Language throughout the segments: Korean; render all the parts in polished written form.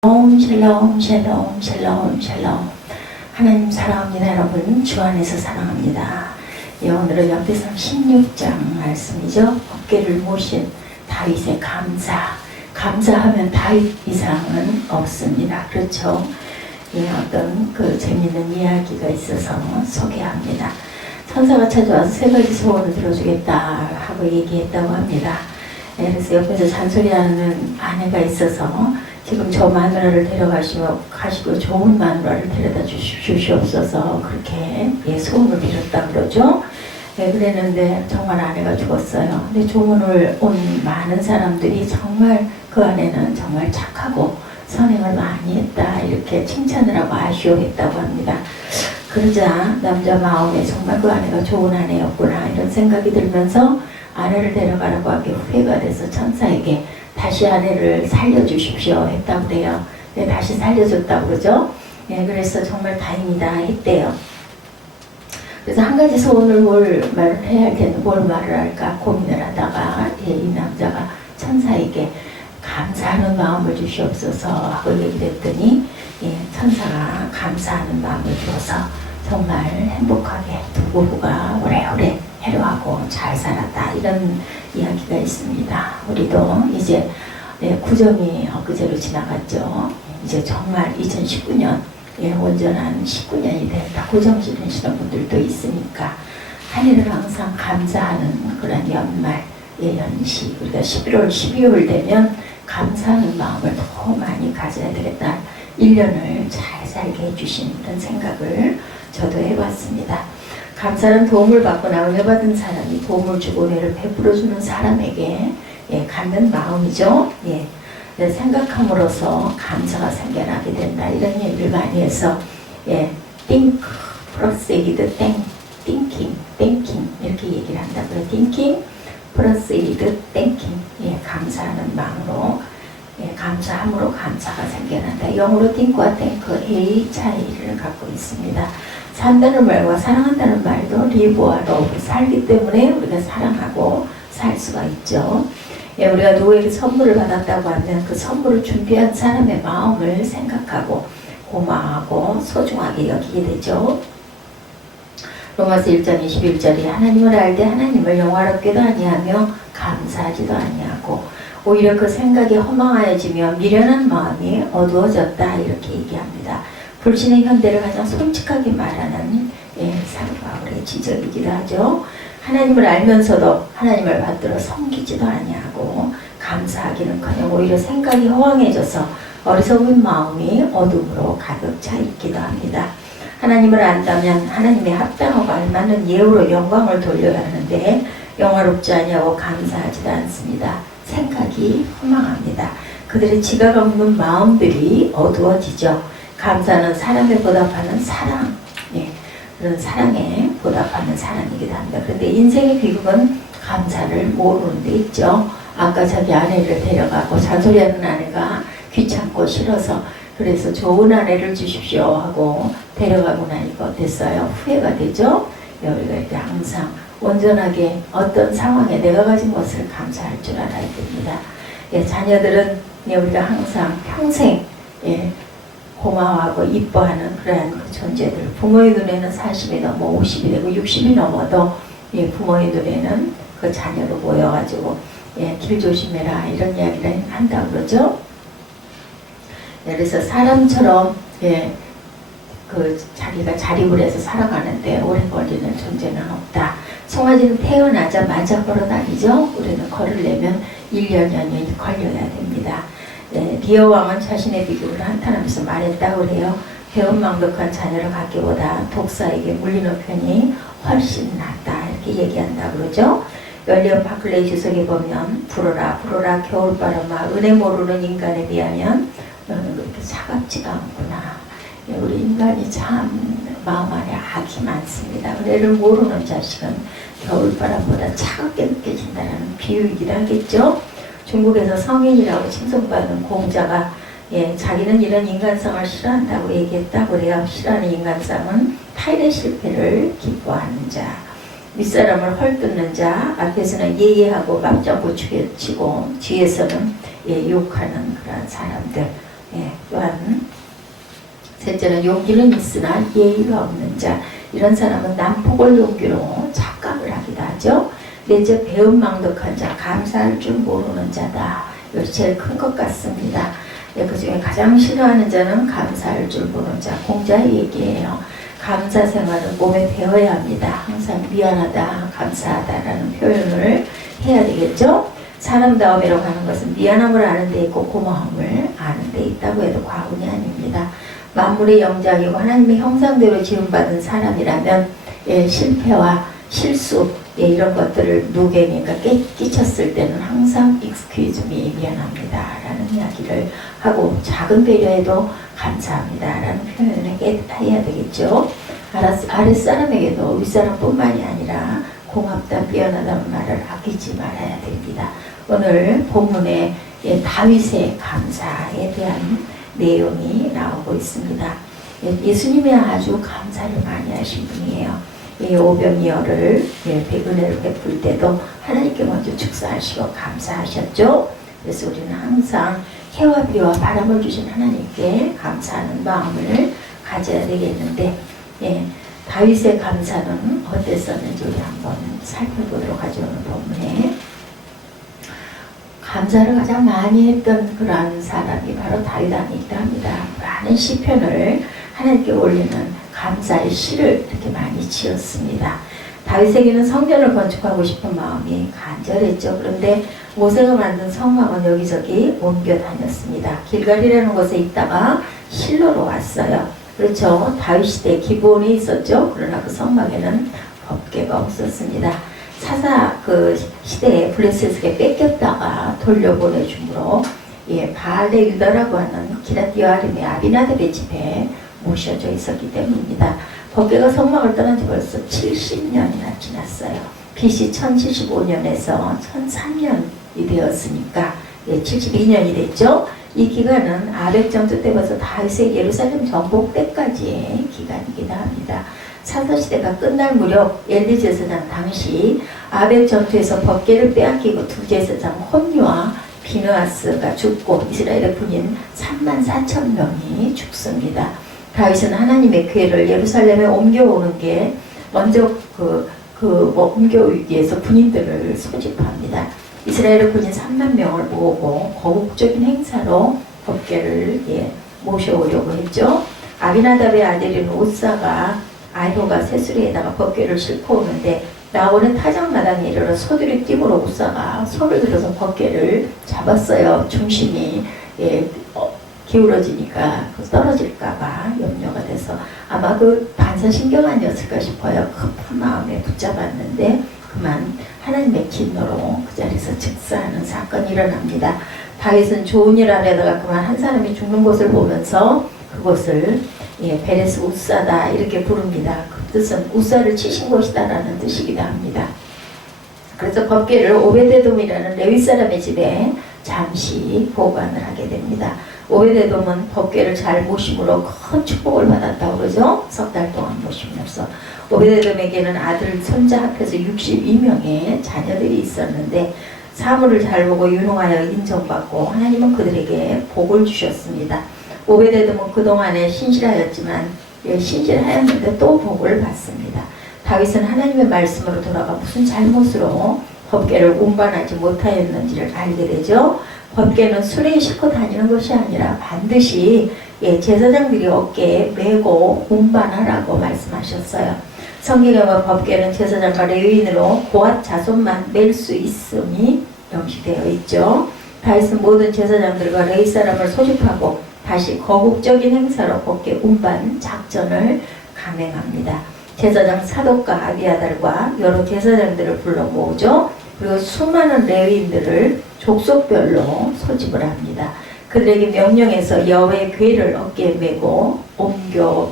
샬롬 샬롬 샬롬 샬롬. 하나님 사랑합니다. 여러분 주 안에서 사랑합니다. 예, 오늘은 역대상 16장 말씀이죠. 법궤를 모신 다윗의 감사하면 다윗 이상은 없습니다. 그렇죠. 예, 어떤 그 재밌는 이야기가 있어서 소개합니다. 천사가 찾아와서 세 가지 소원을 들어주겠다 하고 얘기했다고 합니다. 예, 그래서 옆에서 잔소리하는 아내가 있어서 지금 저 마누라를 가시고 좋은 마누라를 데려다 주시옵소서 그렇게 예, 소원을 빌었다 그러죠. 예, 그랬는데 정말 아내가 죽었어요. 근데 조문을 온 많은 사람들이 정말 그 아내는 정말 착하고 선행을 많이 했다 이렇게 칭찬을 하고 아쉬워했다고 합니다. 그러자 남자 마음에 정말 그 아내가 좋은 아내였구나 이런 생각이 들면서 아내를 데려가라고 하게 후회가 돼서 천사에게 다시 아내를 살려주십시오 했다고 그래요. 네, 다시 살려줬다고 그러죠. 네, 그래서 정말 다행이다 했대요. 그래서 한 가지 소원을 뭘 말을 해야 할 텐데 뭘 말을 할까 고민을 하다가 예, 이 남자가 천사에게 감사하는 마음을 주시옵소서 하고 얘기를 했더니 예, 천사가 감사하는 마음을 주어서 정말 행복하게 두 부부가 오래오래 해로하고 잘 살았다 이런 이야기가 있습니다. 우리도 이제 9점이 엊그제로 지나갔죠. 이제 정말 2019년 온전한 19년이 됐다. 고정 지내시는 분들도 있으니까 한 해를 항상 감사하는 그런 연말 연시 우리가 11월 12월 되면 감사하는 마음을 더 많이 가져야 되겠다. 1년을 잘 살게 해주신 그런 생각을 저도 해봤습니다. 감사는 도움을 받거나 은혜받은 사람이 도움을 주고 은혜를 베풀어주는 사람에게 갖는 마음이죠. 생각함으로써 감사가 생겨나게 된다. 이런 얘기를 많이 해서 think, proceed, thinking 이렇게 얘기를 한다고요. thinking, proceed, thinking 감사하는 마음으로 감사함으로 감사가 생겨난다. 영어로 think과 think, A의 차이를 갖고 있습니다. 산다는 말과 사랑한다는 말도 live와 love, 살기 때문에 우리가 사랑하고 살 수가 있죠. 우리가 누구에게 선물을 받았다고 하면 그 선물을 준비한 사람의 마음을 생각하고 고마워하고 소중하게 여기게 되죠. 로마서 1장 21절이 하나님을 알되 하나님을 영화롭게도 아니하며 감사하지도 아니하고 오히려 그 생각이 허망하여지며 미련한 마음이 어두워졌다 이렇게 얘기합니다. 불신의 현대를 가장 솔직하게 말하는 사도 바울의 지적이기도 하죠. 하나님을 알면서도 하나님을 받들어 섬기지도 아니하고 감사하기는커녕 오히려 생각이 허황해져서 어리석은 마음이 어둠으로 가득 차 있기도 합니다. 하나님을 안다면 하나님의 합당하고 알맞는 예우로 영광을 돌려야 하는데 영화롭지 아니하고 감사하지도 않습니다. 생각이 허망합니다. 그들의 지각 없는 마음들이 어두워지죠. 감사는 사람에 보답하는 사랑, 그런 사랑에 보답하는 사랑이기도 합니다. 그런데 인생의 비극은 감사를 모르는 데 있죠. 아까 자기 아내를 데려가고 잔소리하는 아내가 귀찮고 싫어서 그래서 좋은 아내를 주십시오 하고 데려가고 나니까 어땠어요? 후회가 되죠. 우리가 이렇게 항상 온전하게 어떤 상황에 내가 가진 것을 감사할 줄 알아야 됩니다. 자녀들은 우리가 항상 평생 고마워하고 이뻐하는 그러한 그 존재들. 부모의 눈에는 40이 넘어 50이 되고 60이 넘어도 부모의 눈에는 그 자녀로 보여가지고 길 조심해라 이런 이야기를 한다고 그러죠. 그래서 사람처럼 그 자기가 자립을 해서 살아가는데 오래 걸리는 존재는 없다. 송아지는 태어나자마자 걸어다니죠. 우리는 걸으려면 1년 연년이 걸려야 됩니다. 리어 왕은 자신의 비극을 한탄하면서 말했다고 그래요. 배은망덕한 자녀를 갖기보다 독사에게 물리는 편이 훨씬 낫다 이렇게 얘기한다고 그러죠. 열리언 바클레이 주석에 보면 불어라 겨울바람아 은혜 모르는 인간에 비하면 너는 그렇게 차갑지가 않구나. 우리 인간이 참 마음 안에 악이 많습니다. 은혜를 모르는 자식은 겨울바람보다 차갑게 느껴진다는 비유이기도 하겠죠. 중국에서 성인이라고 칭송받는 공자가 자기는 이런 인간성을 싫어한다고 얘기했다고 그래요. 싫어하는 인간성은 타인의 실패를 기뻐하는 자, 윗사람을 헐뜯는 자, 앞에서는 예예하고 깜짝 고추치고 뒤에서는 욕하는 그런 사람들. 예, 또한 셋째는 용기는 있으나 예의가 없는 자. 이런 사람은 난폭을 용기로 착각을 하기도 하죠. 넷째, 배은망덕한 자. 감사할 줄 모르는 자다. 이것이 제일 큰 것 같습니다. 예, 그 중에 가장 싫어하는 자는 감사할 줄 모르는 자. 공자의 얘기예요. 감사 생활은 몸에 배워야 합니다. 항상 미안하다, 감사하다라는 표현을 해야 되겠죠. 사람다움이라고 하는 것은 미안함을 아는 데 있고 고마움을 아는 데 있다고 해도 과언이 아닙니다. 만물의 영장이고 하나님의 형상대로 지음받은 사람이라면 실패와 실수 이런 것들을 누구에게 끼쳤을 때는 항상 excuse me, 미안합니다 라는 이야기를 하고 작은 배려에도 감사합니다 라는 표현을 해야 되겠죠. 아랫사람에게도 윗사람뿐만이 아니라 고맙다, 미안하다는 말을 아끼지 말아야 됩니다. 오늘 본문에 다윗의 감사에 대한 내용이 나오고 있습니다. 예수님이 아주 감사를 많이 하신 분이에요. 오병이어를 은혜를 베풀 때도 하나님께 먼저 축사하시고 감사하셨죠. 그래서 우리는 항상 해와 비와 바람을 주신 하나님께 감사하는 마음을 가져야 되겠는데, 다윗의 감사는 어땠었는지 우리 한번 살펴보도록 하죠. 오늘 본문에 감사를 가장 많이 했던 그러한 사람이 바로 다윗 아니기도 합니다. 많은 시편을 하나님께 올리는 감사의 시를 이렇게 많이 지었습니다. 다윗에게는 성전을 건축하고 싶은 마음이 간절했죠. 그런데 모세가 만든 성막은 여기저기 옮겨 다녔습니다. 길갈이라는 곳에 있다가 실로로 왔어요. 그렇죠. 다윗 시대에 기브온이 있었죠. 그러나 그 성막에는 법궤가 없었습니다. 사사 그 시대에 블레셋에게 뺏겼다가 돌려보내줌으로 바알의 유다라고 하는 기럇여아림의 아비나답의 집에 모셔져 있었기 때문입니다. 법궤가 성막을 떠난 지 벌써 70년이나 지났어요. BC 1075년에서 1003년이 되었으니까 72년이 됐죠. 이 기간은 아벡 전투 때부터 다윗의 예루살렘 정복 때까지의 기간이기도 합니다. 사사시대가 끝날 무렵 엘리 제사장 당시 아벡 전투에서 법궤를 빼앗기고 두 제사장 홈리와 비느하스가 죽고 이스라엘의 군인 34,000명이 죽습니다. 다윗은 하나님의 궤를 예루살렘에 옮겨오는 게 먼저 옮겨오기 위해서 군인들을 소집합니다. 이스라엘의 군인 3만 명을 모으고 거국적인 행사로 법궤를 모셔오려고 했죠. 아비나답의 아들인 우사가 아이호가 새수리에다가 법궤를 싣고 오는데 나오는 타작마당에 이르러 소들이 뛰므로 우사가 손을 들어서 법궤를 잡았어요. 중심이 기울어지니까 떨어질까봐 염려가 돼서 아마 그 반사신경 아니었을까 싶어요. 급한 마음에 붙잡았는데 그만 하나님의 진노로 그 자리에서 즉사하는 사건이 일어납니다. 다윗은 좋은 일 하려다가 그만 한 사람이 죽는 것을 보면서 그것을 베레스 우사다 이렇게 부릅니다. 그 뜻은 우사를 치신 것이다 라는 뜻이기도 합니다. 그래서 법궤를 오베데돔이라는 레위 사람의 집에 잠시 보관을 하게 됩니다. 오베데돔은 법궤를 잘 모심으로 큰 축복을 받았다고 그러죠. 석 달 동안 모심으로써 오베데돔에게는 아들, 손자 합해서 62명의 자녀들이 있었는데 사물을 잘 보고 유능하여 인정받고 하나님은 그들에게 복을 주셨습니다. 오베데돔은 그동안에 신실하였지만 신실하였는데 또 복을 받습니다. 다윗은 하나님의 말씀으로 돌아가 무슨 잘못으로 법궤를 운반하지 못하였는지를 알게 되죠. 법궤는 수레에 싣고 다니는 것이 아니라 반드시 제사장들이 어깨에 메고 운반하라고 말씀하셨어요. 성경에 보면 법궤는 제사장과 레위인으로 고앗 자손만 멜 수 있음이 명시되어 있죠. 다윗은 모든 제사장들과 레위 사람을 소집하고 다시 거국적인 행사로 법궤 운반 작전을 감행합니다. 제사장 사독과 아비아달과 여러 제사장들을 불러 모으죠. 그리고 수많은 레위인들을 족속별로 소집을 합니다. 그들에게 명령해서 여호와의 궤를 어깨에 메고 옮겨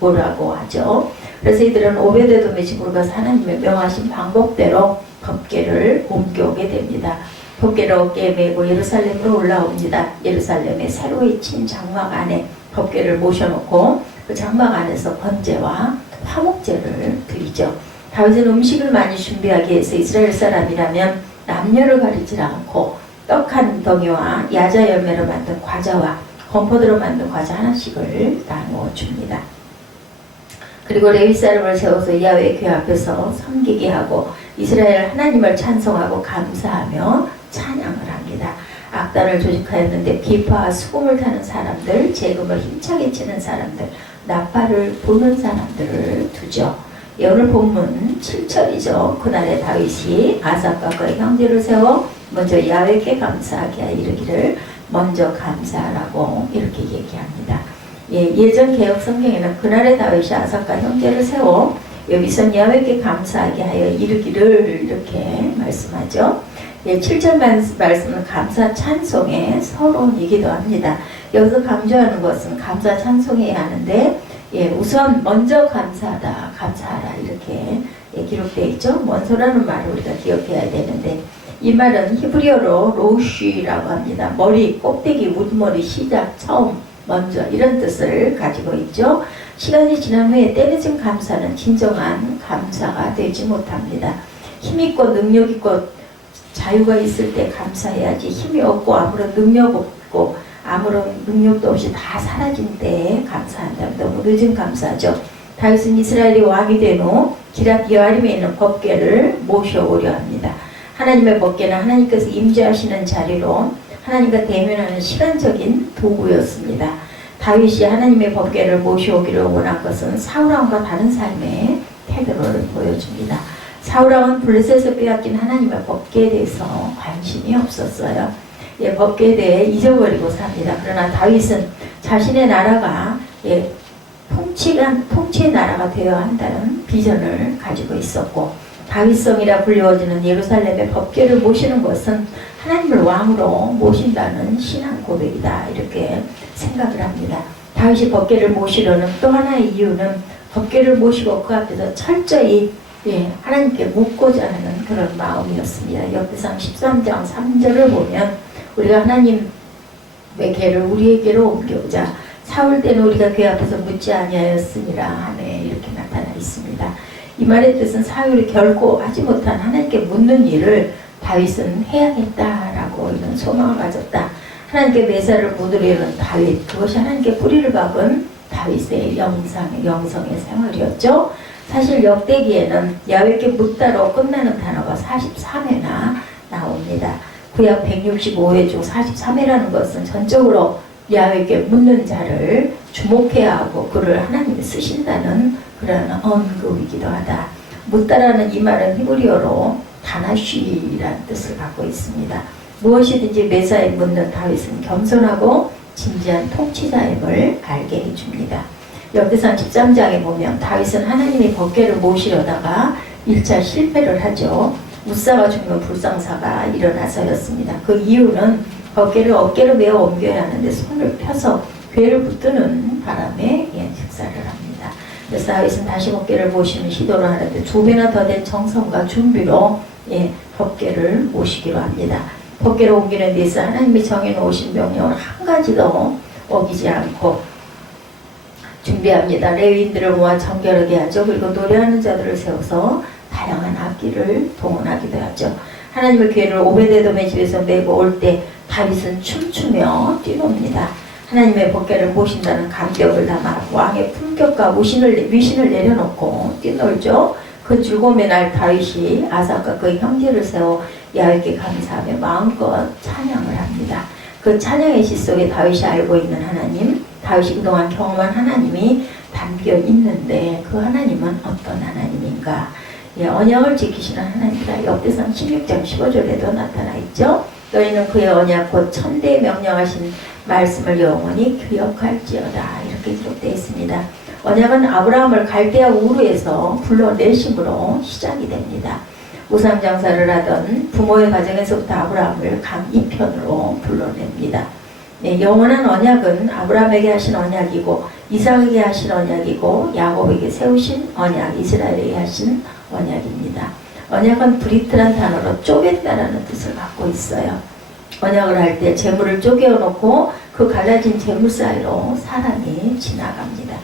오라고 하죠. 그래서 이들은 오베데돔의 집으로 가서 하나님의 명하신 방법대로 법궤를 옮겨오게 됩니다. 법궤를 어깨에 메고 예루살렘으로 올라옵니다. 예루살렘의 새로이 친 장막 안에 법궤를 모셔놓고 그 장막 안에서 번제와 화목제를 드리죠. 다윗은 음식을 많이 준비하기 위해서 이스라엘 사람이라면 남녀를 가리지 않고 떡 한 덩이와 야자 열매로 만든 과자와 건포도로 만든 과자 하나씩을 나누어 줍니다. 그리고 레위 사람을 세워서 야훼 궤 앞에서 섬기게 하고 이스라엘 하나님을 찬송하고 감사하며 찬양을 합니다. 악단을 조직하였는데 비파와 수금을 타는 사람들, 재금을 힘차게 치는 사람들, 나팔을 부는 사람들을 두죠. 예, 오늘 본문 7절이죠. 그날에 다윗이 아삽과 그의 형제를 세워 먼저 야훼께 감사하게 하여 이르기를 먼저 감사하라고 이렇게 얘기합니다. 예, 예전 개혁 성경에는 그날에 다윗이 아삽과 형제를 세워 여기서 야훼께 감사하게 하여 이르기를 이렇게 말씀하죠. 예, 7절 말씀은 감사 찬송의 서론이기도 합니다. 여기서 강조하는 것은 감사 찬송해야 하는데 예, 우선 먼저 감사하다, 감사하라 이렇게 예, 기록되어 있죠. 먼저라는 말을 우리가 기억해야 되는데 이 말은 히브리어로 로쉬라고 합니다. 머리, 꼭대기, 우두머리, 시작, 처음, 먼저 이런 뜻을 가지고 있죠. 시간이 지난 후에 때늦은 감사는 진정한 감사가 되지 못합니다. 힘있고 능력있고 자유가 있을 때 감사해야지 힘이 없고 아무런 능력 없고 아무런 능력도 없이 다 사라진 때에 감사한다면 너무 늦은 감사죠. 다윗은 이스라엘이 왕이 된 후 기럇 여아림에 있는 법궤를 모셔오려 합니다. 하나님의 법궤는 하나님께서 임재하시는 자리로 하나님과 대면하는 시간적인 도구였습니다. 다윗이 하나님의 법궤를 모셔오기를 원한 것은 사울왕과 다른 삶의 태도를 보여줍니다. 사울왕은 블레셋에서 빼앗긴 하나님의 법궤에 대해서 관심이 없었어요. 예, 법궤에 대해 잊어버리고 삽니다. 그러나 다윗은 자신의 나라가 예, 통치의 나라가 되어야 한다는 비전을 가지고 있었고 다윗성이라 불리워지는 예루살렘의 법궤를 모시는 것은 하나님을 왕으로 모신다는 신앙 고백이다 이렇게 생각을 합니다. 다윗이 법궤를 모시려는 또 하나의 이유는 법궤를 모시고 그 앞에서 철저히 예, 하나님께 묻고자 하는 그런 마음이었습니다. 역대상 13장 3절을 보면 우리가 하나님의 궤를 우리에게로 옮겨오자 사울 때는 우리가 궤 앞에서 묻지 아니하였으니라 하네 이렇게 나타나 있습니다. 이 말의 뜻은 사울이 결코 하지 못한 하나님께 묻는 일을 다윗은 해야겠다라고 이런 소망을 가졌다. 하나님께 매사를 묻으려는 다윗, 그것이 하나님께 뿌리를 박은 다윗의 영성의 생활이었죠. 사실 역대기에는 야훼께 묻다로 끝나는 단어가 43회나 나옵니다. 구약 165회 중 43회라는 것은 전적으로 야훼께 묻는 자를 주목해야 하고 그를 하나님이 쓰신다는 그런 언급이기도 하다. 묻다라는 이 말은 히브리어로 다나쉬라는 뜻을 갖고 있습니다. 무엇이든지 매사에 묻는 다윗은 겸손하고 진지한 통치자임을 알게 해줍니다. 역대상 13장에 보면 다윗은 하나님의 법궤를 모시려다가 1차 실패를 하죠. 웃사가 죽는 불상사가 일어나서였습니다. 그 이유는 법궤를 어깨로 메어 옮겨야 하는데 손을 펴서 궤를 붙드는 바람에 식사를 합니다. 그래서 다윗은 다시 법궤를 모시는 시도를 하는데 2배나 더 된 정성과 준비로 법궤를 모시기로 합니다. 법궤를 옮기는 데 있어 하나님이 정해놓으신 명령을 한 가지도 어기지 않고 준비합니다. 레위인들을 모아 정결하게 하죠. 그리고 노래하는 자들을 세워서 다양한 악기를 동원하기도 하죠. 하나님의 궤를 오베데돔의 집에서 메고 올 때 다윗은 춤추며 뛰놉니다. 하나님의 법궤를 모신다는 감격을 담아 왕의 품격과 위신을 내려놓고 뛰놀죠. 그 즐거움의 날 다윗이 아삽과 그 형제를 세워 야훼께 감사하며 마음껏 찬양을 합니다. 그 찬양의 시 속에 다윗이 알고 있는 하나님, 다윗이 그동안 경험한 하나님이 담겨 있는데 그 하나님은 어떤 하나님인가? 언약을 지키시는 하나님이다. 역대상 16장 15절에도 나타나 있죠. 너희는 그의 언약 곧 천대에 명령하신 말씀을 영원히 기억할지어다 이렇게 기록되어 있습니다. 언약은 아브라함을 갈대아 우르에서 불러내심으로 시작이 됩니다. 우상장사를 하던 부모의 가정에서부터 아브라함을 강이편으로 불러냅니다. 영원한 언약은 아브라함에게 하신 언약이고 이삭에게 하신 언약이고 야곱에게 세우신 언약, 이스라엘에게 하신 언약입니다. 언약은 브리트란 단어로 쪼갠다라는 뜻을 갖고 있어요. 언약을 할 때 재물을 쪼개어 놓고 그 갈라진 재물 사이로 사람이 지나갑니다.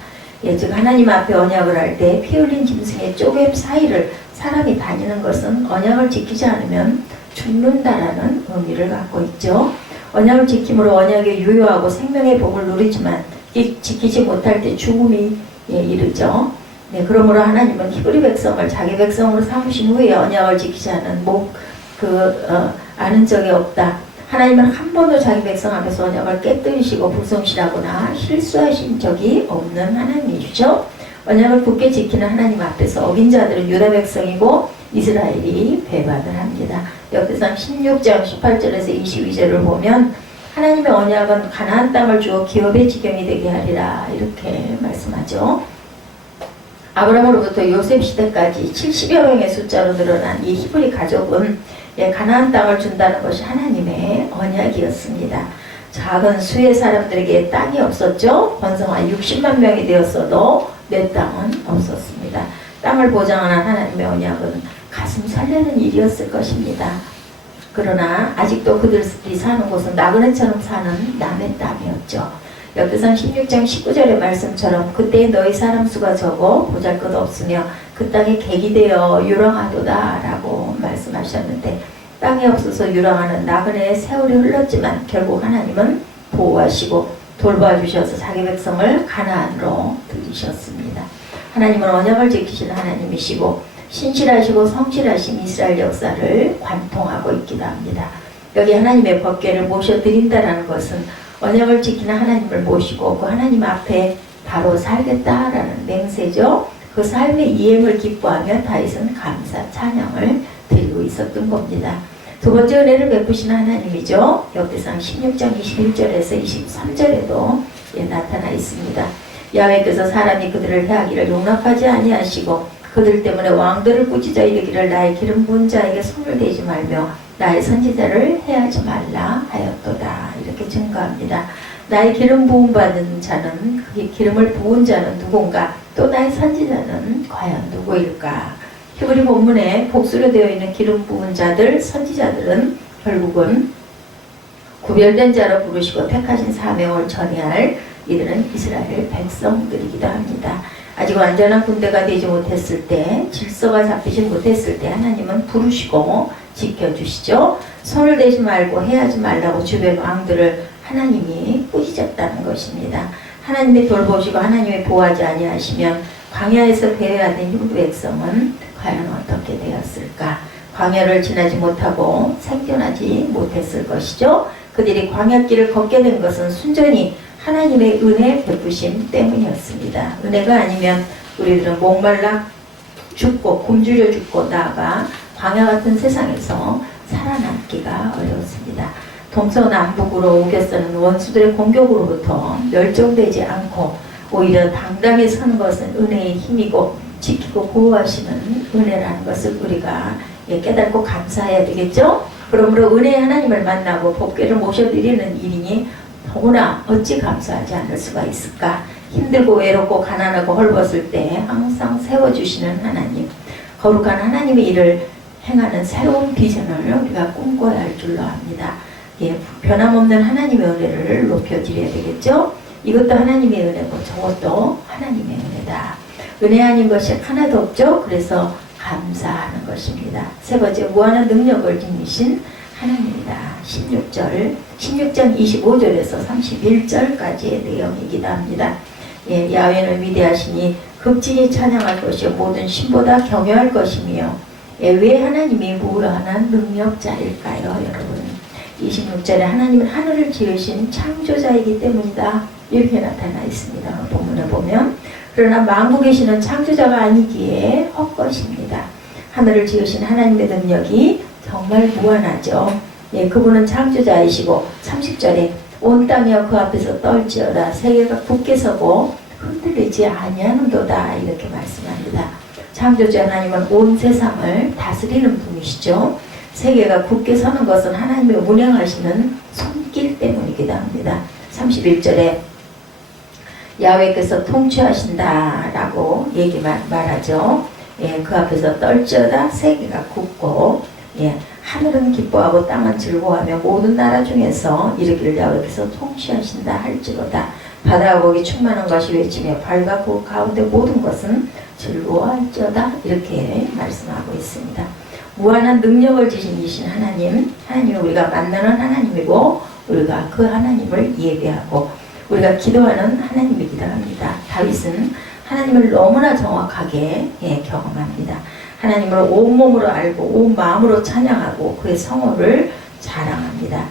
즉 하나님 앞에 언약을 할 때 피 흘린 짐승의 쪼갰 사이를 사람이 다니는 것은 언약을 지키지 않으면 죽는다라는 의미를 갖고 있죠. 언약을 지킴으로 언약에 유효하고 생명의 복을 누리지만 지키지 못할 때 죽음이 이르죠. 네, 그러므로 하나님은 히브리 백성을 자기 백성으로 삼으신 후에 언약을 지키지 않은 아는 적이 없다. 하나님은 한 번도 자기 백성 앞에서 언약을 깨뜨리시고 불성실하거나 실수하신 적이 없는 하나님이시죠. 언약을 굳게 지키는 하나님 앞에서 어긴 자들은 유다 백성이고 이스라엘이 배반을 합니다. 역대상 16장 18절에서 22절을 보면 하나님의 언약은 가나안 땅을 주어 기업의 지경이 되게 하리라 이렇게 말씀하죠. 아브라함으로부터 요셉 시대까지 70여 명의 숫자로 늘어난 이 히브리 가족은 가나안 땅을 준다는 것이 하나님의 언약이었습니다. 작은 수의 사람들에게 땅이 없었죠. 번성한 60만 명이 되었어도 내 땅은 없었습니다. 땅을 보장하는 하나님의 언약은 가슴 설레는 일이었을 것입니다. 그러나 아직도 그들이 사는 곳은 나그네처럼 사는 남의 땅이었죠. 역대상 16장 19절의 말씀처럼 그때 너희 사람 수가 적어 보잘것 없으며 그 땅에 객이 되어 유랑하도다 라고 말씀하셨는데 땅이 없어서 유랑하는 나그네의 세월이 흘렀지만 결국 하나님은 보호하시고 돌봐주셔서 자기 백성을 가나안으로 들이셨습니다. 하나님은 언약을 지키시는 하나님이시고 신실하시고 성실하신 이스라엘 역사를 관통하고 있기도 합니다. 여기 하나님의 법궤를 모셔드린다는 것은 언약을 지키는 하나님을 모시고 그 하나님 앞에 바로 살겠다라는 맹세죠. 그 삶의 이행을 기뻐하며 다윗은 감사 찬양을 드리고 있었던 겁니다. 두 번째 은혜를 베푸시는 하나님이죠. 역대상 16장 21절에서 23절에도 나타나 있습니다. 야훼께서 사람이 그들을 해하기를 용납하지 아니하시고 그들 때문에 왕들을 꾸짖어 이르기를 나의 기름 부은 자에게 손을 대지 말며 나의 선지자를 해하지 말라 하였도다. 이렇게 증거합니다. 나의 기름 부음 받은 자는 그 기름을 부은 자는 누군가 또 나의 선지자는 과연 누구일까. 히브리 본문에 복수로 되어 있는 기름 부은 자들 선지자들은 결국은 구별된 자로 부르시고 택하신 사명을 전해할 이들은 이스라엘 백성들이기도 합니다. 아직 완전한 군대가 되지 못했을 때 질서가 잡히지 못했을 때 하나님은 부르시고 지켜주시죠. 손을 대지 말고 해하지 말라고 주변 왕들을 하나님이 꾸짖었다는 것입니다. 하나님의 돌보시고 하나님의 보호하지 아니하시면 광야에서 배회하는 히브리 백성은 과연 어떻게 되었을까? 광야를 지나지 못하고 생존하지 못했을 것이죠. 그들이 광야길을 걷게 된 것은 순전히 하나님의 은혜 베푸심 때문이었습니다. 은혜가 아니면 우리들은 목말라 죽고 굶주려 죽고 나아가 광야 같은 세상에서 살아남기가 어려웠습니다. 동서남북으로 우겨쓰는 원수들의 공격으로부터 멸종되지 않고 오히려 당당히 서는 것은 은혜의 힘이고 지키고 보호하시는 은혜라는 것을 우리가 깨닫고 감사해야 되겠죠? 그러므로 은혜의 하나님을 만나고 법궤를 모셔드리는 일이니 더구나 어찌 감사하지 않을 수가 있을까? 힘들고 외롭고 가난하고 헐벗을 때 항상 세워주시는 하나님, 거룩한 하나님의 일을 행하는 새로운 비전을 우리가 꿈꿔야 할 줄로 압니다. 변함없는 하나님의 은혜를 높여드려야 되겠죠? 이것도 하나님의 은혜고 저것도 하나님의 은혜다. 은혜 아닌 것이 하나도 없죠? 그래서 감사하는 것입니다. 세 번째, 무한한 능력을 지니신 하나님이다. 16장 25절에서 31절까지의 내용이기도 합니다. 야훼는 위대하시니 극진히 찬양할 것이요 모든 신보다 경외할 것이며 왜 하나님이 무한한 능력자일까요? 여러분 26절에 하나님은 하늘을 지으신 창조자이기 때문이다. 이렇게 나타나 있습니다. 본문에 보면 그러나 만국에 계시는 창조자가 아니기에 헛것입니다. 하늘을 지으신 하나님의 능력이 정말 무한하죠. 그분은 창조자이시고 30절에 온 땅이여 그 앞에서 떨지어다 세계가 굳게 서고 흔들리지 아니하는도다 이렇게 말씀합니다. 창조자 하나님은 온 세상을 다스리는 분이시죠. 세계가 굳게 서는 것은 하나님의 운행하시는 손길 때문이기도 합니다. 31절에 야훼께서 통치하신다 라고 말하죠. 그 앞에서 떨지어다 세계가 굳고 하늘은 기뻐하고 땅은 즐거워하며 모든 나라 중에서 이르기를 야훼께서 통치하신다 할지로다. 바다와 거기 충만한 것이 외치며 발과 그 가운데 모든 것은 즐거워할지어다 이렇게 말씀하고 있습니다. 무한한 능력을 지니신 하나님, 하나님은 우리가 만나는 하나님이고 우리가 그 하나님을 예배하고 우리가 기도하는 하나님이기도 합니다. 다윗은 하나님을 너무나 정확하게 경험합니다. 하나님을 온몸으로 알고 온 마음으로 찬양하고 그의 성호를 자랑합니다.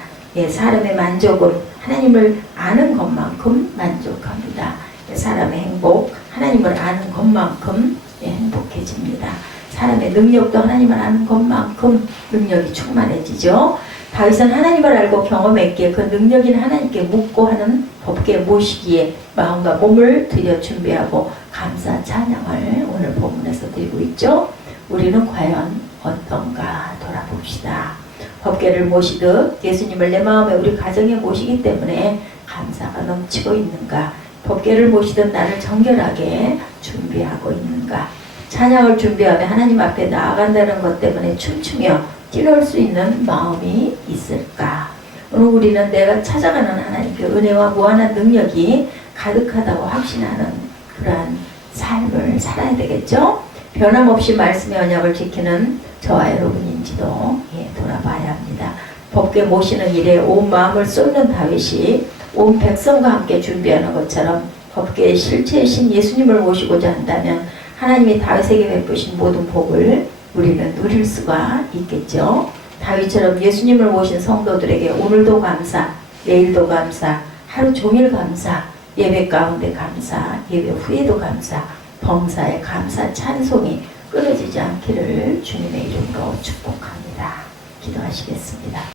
사람의 만족은 하나님을 아는 것만큼 만족합니다. 사람의 행복, 하나님을 아는 것만큼 행복해집니다. 사람의 능력도 하나님을 아는 것만큼 능력이 충만해지죠. 다윗은 하나님을 알고 경험했기에 그 능력인 하나님께 묻고 하는 법궤 모시기에 마음과 몸을 들여 준비하고 감사 찬양을 오늘 본문에서 드리고 있죠. 우리는 과연 어떤가 돌아봅시다. 법궤를 모시듯 예수님을 내 마음에 우리 가정에 모시기 때문에 감사가 넘치고 있는가? 법궤를 모시듯 나를 정결하게 준비하고 있는가? 찬양을 준비하며 하나님 앞에 나아간다는 것 때문에 춤추며 뛰놀 수 있는 마음이 있을까? 오늘 우리는 내가 찾아가는 하나님께 은혜와 무한한 능력이 가득하다고 확신하는 그러한 삶을 살아야 되겠죠? 변함없이 말씀의 언약을 지키는 저와 여러분인지도 돌아봐야 합니다. 법궤 모시는 일에 온 마음을 쏟는 다윗이 온 백성과 함께 준비하는 것처럼 법궤의 실체이신 예수님을 모시고자 한다면 하나님이 다윗에게 베푸신 모든 복을 우리는 누릴 수가 있겠죠. 다윗처럼 예수님을 모신 성도들에게 오늘도 감사, 내일도 감사, 하루 종일 감사, 예배 가운데 감사, 예배 후에도 감사, 범사에 감사 찬송이 끊어지지 않기를 주님의 이름으로 축복합니다. 기도하시겠습니다.